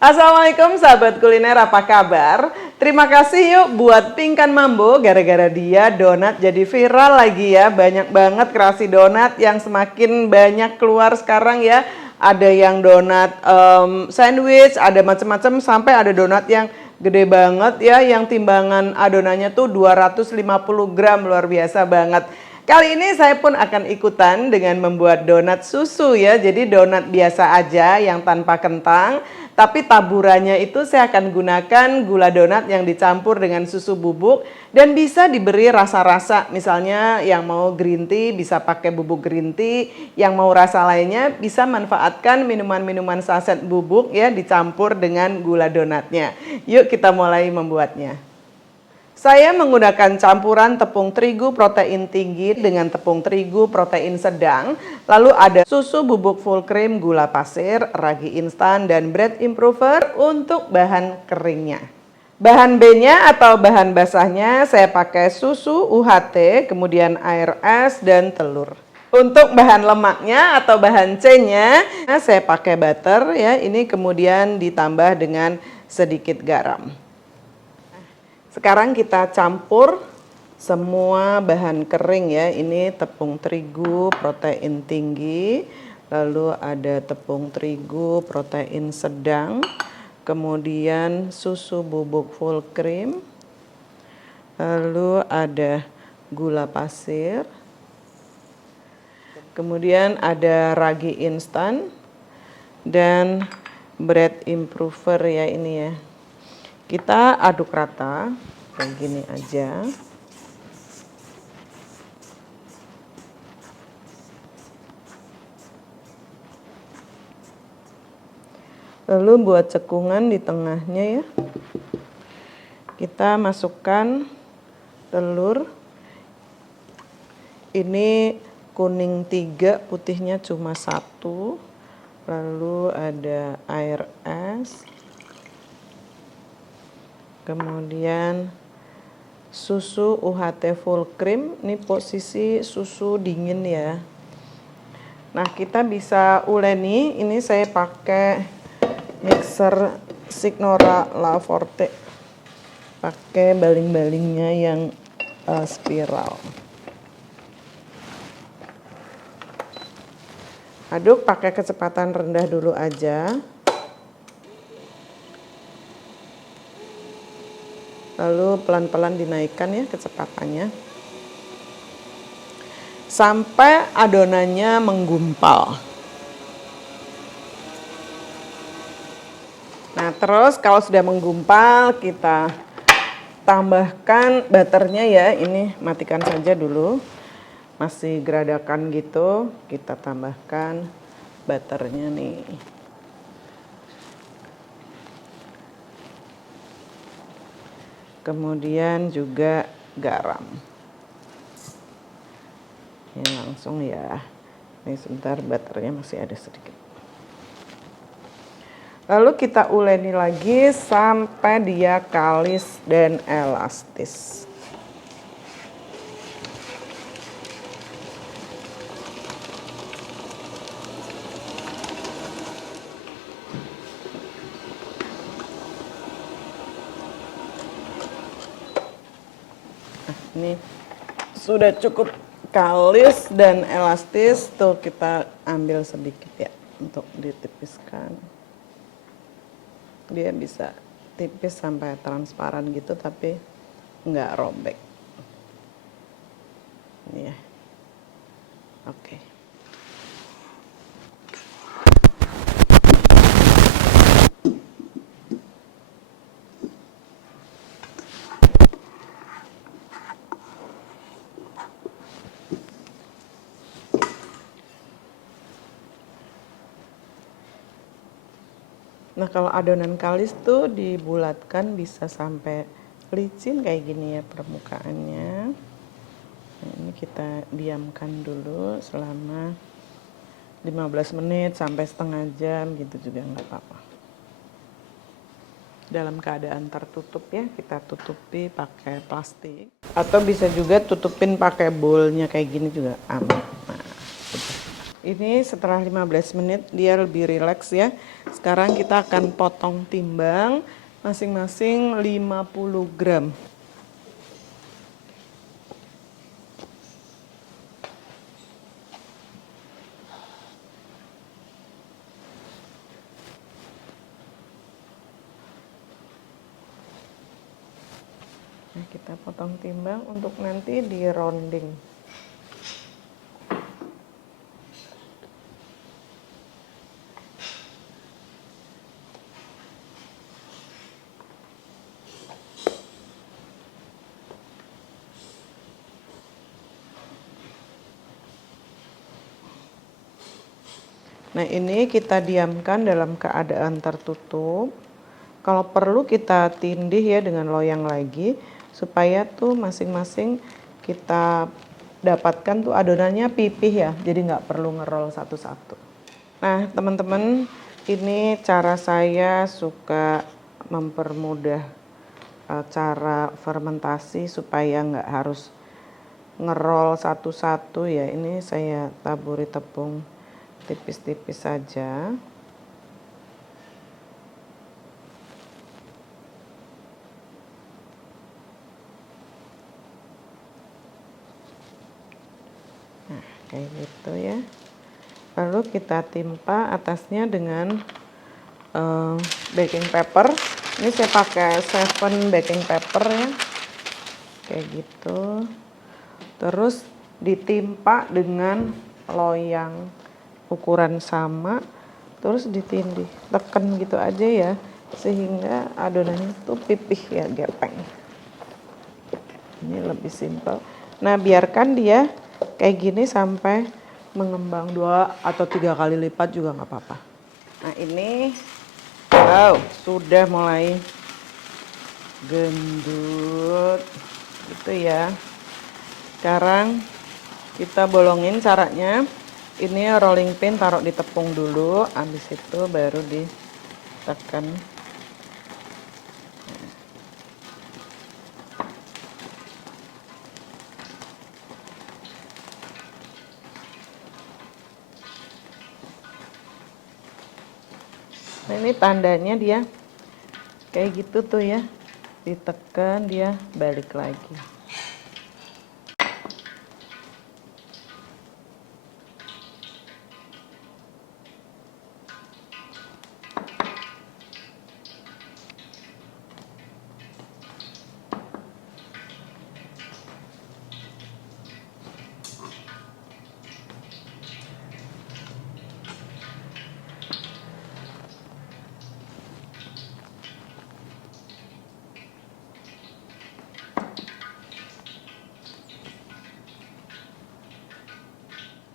Assalamualaikum sahabat kuliner, apa kabar? Terima kasih yuk buat Pingkan Mambo, gara-gara dia donat jadi viral lagi ya. Banyak banget kreasi donat yang semakin banyak keluar sekarang ya. Ada yang donat sandwich, ada macam-macam, sampai ada donat yang gede banget ya, yang timbangan adonannya tuh 250 gram, luar biasa banget. Kali ini saya pun akan ikutan dengan membuat donat susu ya. Jadi donat biasa aja yang tanpa kentang, tapi taburannya itu saya akan gunakan gula donat yang dicampur dengan susu bubuk dan bisa diberi rasa-rasa. Misalnya yang mau green tea bisa pakai bubuk green tea, yang mau rasa lainnya bisa manfaatkan minuman-minuman saset bubuk ya dicampur dengan gula donatnya. Yuk kita mulai membuatnya. Saya menggunakan campuran tepung terigu protein tinggi dengan tepung terigu protein sedang. Lalu ada susu bubuk full cream, gula pasir, ragi instan, dan bread improver untuk bahan keringnya. Bahan B-nya atau bahan basahnya saya pakai susu UHT, kemudian air es, dan telur. Untuk bahan lemaknya atau bahan C-nya saya pakai butter ya, ini kemudian ditambah dengan sedikit garam. Sekarang kita campur semua bahan kering ya. Ini tepung terigu protein tinggi, lalu ada tepung terigu protein sedang, kemudian susu bubuk full cream, lalu ada gula pasir, kemudian ada ragi instan dan bread improver ya ini ya. Kita aduk rata, kayak gini aja. Lalu buat cekungan di tengahnya ya. Kita masukkan telur. Ini kuning 3, putihnya cuma 1. Lalu ada air es. Kemudian susu UHT full cream, ini posisi susu dingin ya. Nah kita bisa uleni, ini saya pakai mixer Signora La Forte, pakai baling-balingnya yang spiral. Aduk pakai kecepatan rendah dulu aja. Lalu pelan-pelan dinaikkan ya kecepatannya. Sampai adonannya menggumpal. Nah terus kalau sudah menggumpal kita tambahkan butternya ya. Ini matikan saja dulu. Masih geradakan gitu. Kita tambahkan butternya nih. Kemudian juga garam. Ini langsung ya. Ini sebentar, butternya masih ada sedikit. Lalu kita uleni lagi sampai dia kalis dan elastis. Ini sudah cukup kalis dan elastis, tuh kita ambil sedikit ya untuk ditipiskan. Dia bisa tipis sampai transparan gitu tapi nggak robek. Ini ya. Oke. Nah kalau adonan kalis tuh dibulatkan bisa sampai licin kayak gini ya permukaannya. Nah, ini kita diamkan dulu selama 15 menit sampai setengah jam gitu juga nggak apa-apa. Dalam keadaan tertutup ya, kita tutupi pakai plastik. Atau bisa juga tutupin pakai bowlnya kayak gini juga aman. Nah, Ini setelah 15 menit dia lebih rileks ya. Sekarang kita akan potong timbang masing-masing 50 gram. Nah, kita potong timbang untuk nanti di rounding. Nah, ini kita diamkan dalam keadaan tertutup. Kalau perlu kita tindih ya dengan loyang lagi supaya tuh masing-masing kita dapatkan tuh adonannya pipih ya. Jadi nggak perlu ngerol satu-satu. Nah, teman-teman, ini cara saya suka mempermudah cara fermentasi supaya nggak harus ngerol satu-satu ya. Ini saya taburi tepung tipis-tipis saja. Nah, kayak gitu ya. Lalu kita timpa atasnya dengan baking paper. Ini saya pakai 7 baking paper ya. Kayak gitu. Terus ditimpa dengan loyang ukuran sama, terus ditindih, tekan gitu aja ya, sehingga adonannya tuh pipih ya, gepeng. Ini lebih simpel. Nah, biarkan dia kayak gini sampai mengembang 2 atau 3 kali lipat juga nggak apa-apa. Nah, ini wow, sudah mulai gendut gitu ya. Sekarang kita bolongin caranya. Ini rolling pin taruh di tepung dulu, habis itu baru ditekan. Nah, ini tandanya dia kayak gitu tuh ya, ditekan dia balik lagi.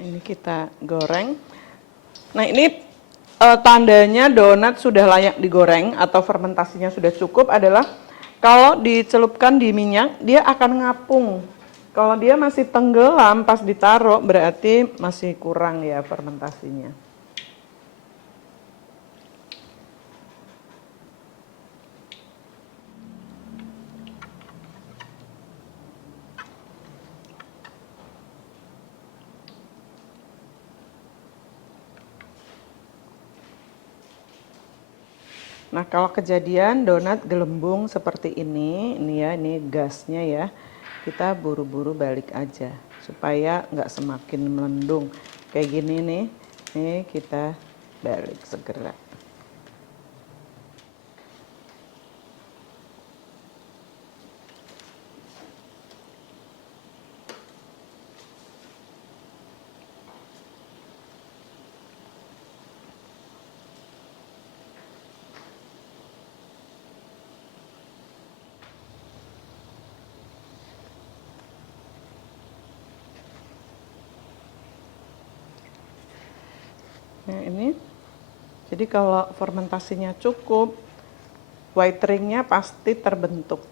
Nah, ini kita goreng. Nah, ini tandanya donat sudah layak digoreng atau fermentasinya sudah cukup adalah kalau dicelupkan di minyak, dia akan ngapung. Kalau dia masih tenggelam pas ditaruh, berarti masih kurang ya fermentasinya. Nah, kalau kejadian donat gelembung seperti ini ya, ini gasnya ya, kita buru-buru balik aja supaya nggak semakin melendung. Kayak gini nih kita balik segera. Nah, ini jadi kalau fermentasinya cukup, white ringnya pasti terbentuk.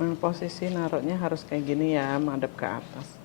Nah, posisi naruhnya harus kayak gini ya, madep ke atas.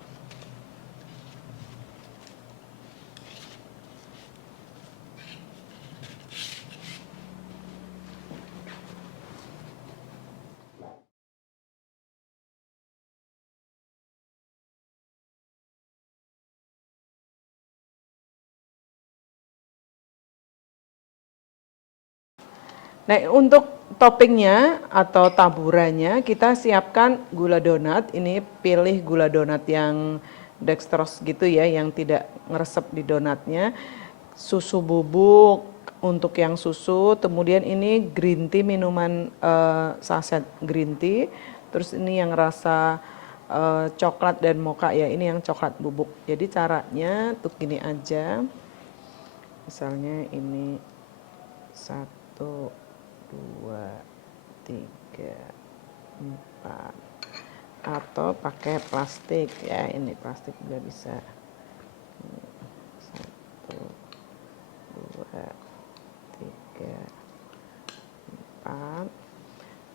Nah, untuk toppingnya atau taburannya kita siapkan gula donat. Ini pilih gula donat yang dextrose gitu ya, yang tidak ngeresep di donatnya. Susu bubuk untuk yang susu, kemudian ini green tea, minuman saset green tea. Terus ini yang rasa coklat dan mocha ya, ini yang coklat bubuk. Jadi caranya tuh gini aja. Misalnya ini 1, 2, 3, 4, atau pakai plastik ya, ini plastik juga bisa. 1, 2, 3, 4.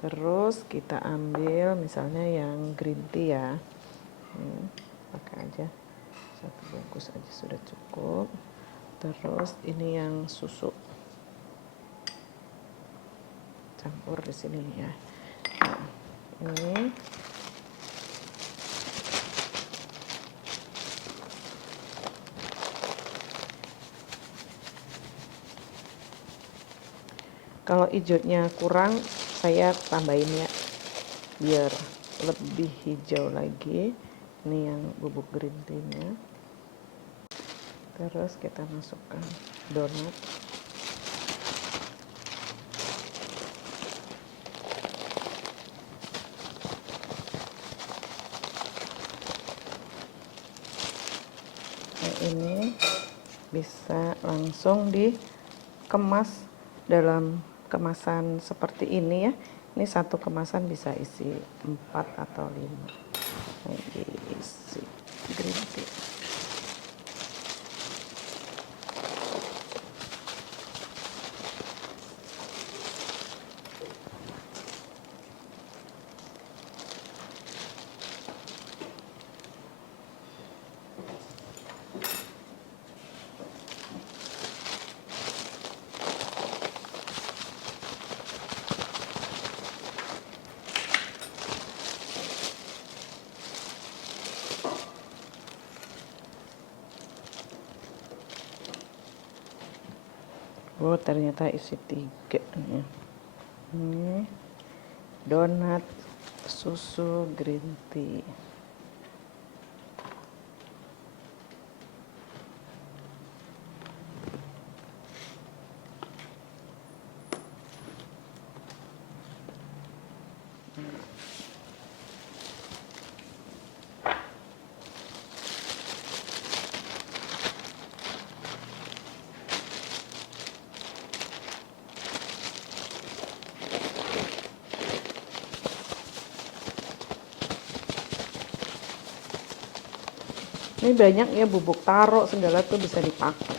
Terus kita ambil misalnya yang green tea ya, pakai aja 1 bungkus aja sudah cukup. Terus ini yang susu, campur di sini ya. Nah, ini kalau hijaunya kurang saya tambahin ya, biar lebih hijau lagi. Ini yang bubuk green tea-nya. Terus kita masukkan donat. Nah, ini bisa langsung dikemas dalam kemasan seperti ini ya. Ini satu kemasan bisa isi 4 atau 5. Nah, diisi green tea. Oh, ternyata isi 3 nih. Ini donat susu green tea. Ini banyak ya, bubuk taro segala tuh bisa dipakai.